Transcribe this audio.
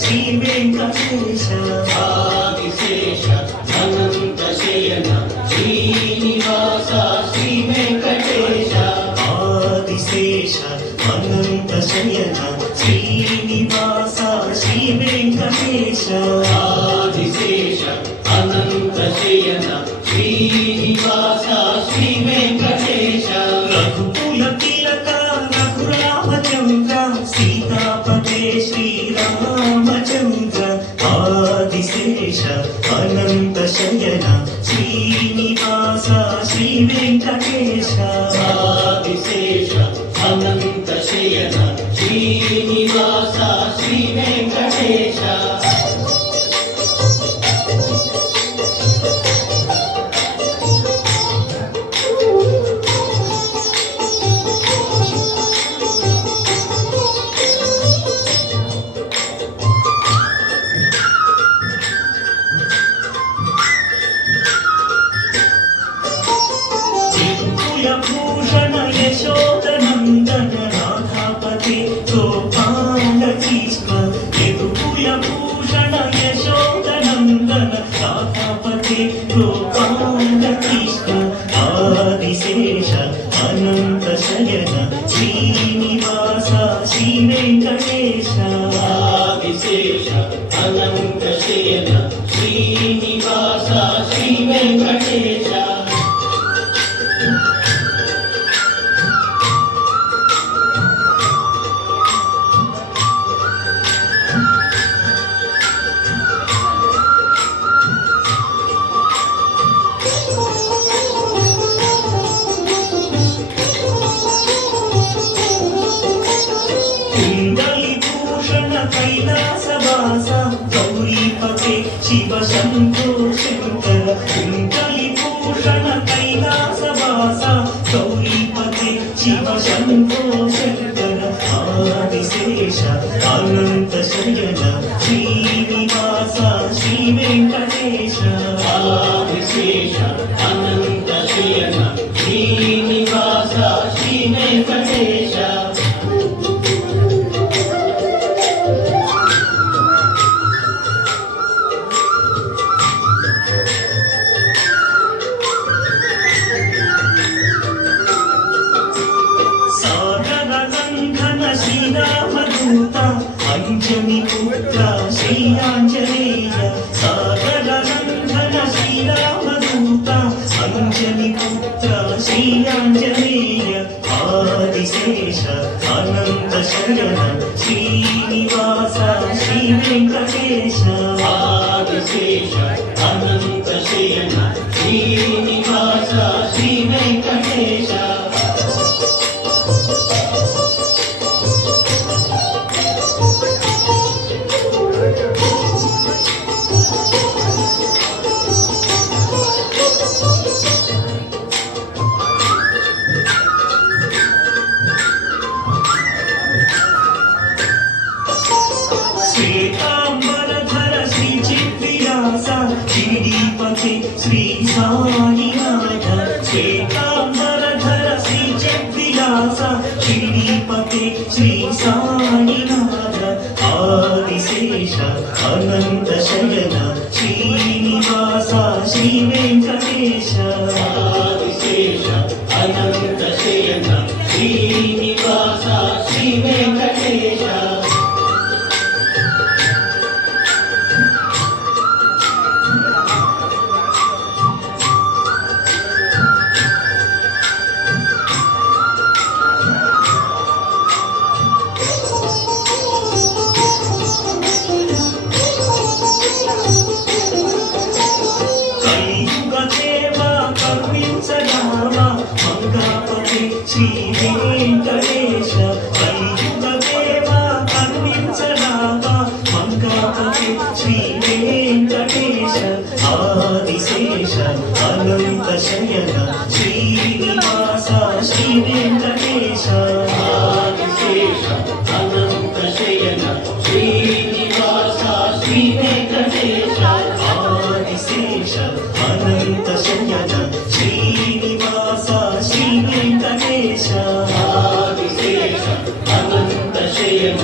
శ్రీ వెంకటేశ ఆదిశేష అనంత శయన శ్రీనివాస శ్రీ వెంకటేశ ఆదిశేష అనంత శయన శ్రీనివాస శ్రీ వెంకటేశ ఆదిశేష అనంత శయన శ్రీనివాస శ్రీ వెంకటేశ రఘుకుల తిలక రఘురామచంద్ర సీతాపతే శ్రీరామచంద్ర ఆదిశేష అనంత శయన శ్రీనివాస శ్రీ వెంకటేశ ఆదిశేష అనంత శయన శ్రీనివాస శ్రీ వెంకటేశ భూషణ యశోదనందన రాధాపతి గోపాల కృష్ణ యదుకుల భూషణ యశోదనందన రాధాపతి గోపాల కృష్ణ ఆదిశేష అనంత శయన శ్రీనివాస శ్రీ వెంకటేశ ఆదిశేష అనంత శయన శ్రీనివాస శ్రీ వెంకటేశ कैलासवास गौरीपते शिव शंभो शंकर कुंडलीभूषण कैलासवास गौरीपते शिव शंभो शंकर आदिशेष अनंत शयन श्रीनिवास श्री वेंकटेश आदिशेष अनंत शयन श्रीनिवास श्री वेंकटेश శ్రీరామదూత అంజని పుత్ర శ్రీ ఆంజనేయ సాగర నందన శ్రీరామదూత అంజని పుత్ర శ్రీ ఆంజనేయ ఆదిశేష అనంత శయన శ్రీనివాస శ్రీ వెంకటేశ ఆదిశేష అనంత శయన శ్రీనివాస శ్రీ వెంకటేశ శ్వేతాంబరధర శ్రీ చిద్విలాస శ్రీపతి శ్రీ సాయినాథ శ్వేతాంబరధర శ్రీ చిద్విలాస శ్రీపతి శ్రీ సాయినాథ ఆదిశేష అనంత శయన శ్రీనివాస శ్రీ వెంకటేశ ఆదిశేష అనంత శయన శ్రీనివాస శ్రీ వెంకటేశ శ్రీ వెంకటేశ కలియుగ దేవ కరుణించరావా మంగాపతి శ్రీ వెంకటేశ ఆదిశేష అనంత శయన శ్రీనివాస శ్రీ వెంకటేశ ఆదిశేష అనంత శయన శ్రీనివాస శ్రీ వెంకటేశ ఆదిశేష అనంత శయన శ్రీనివాస శ్రీ వెంకటేశ ఆదిశేష అనంత శయన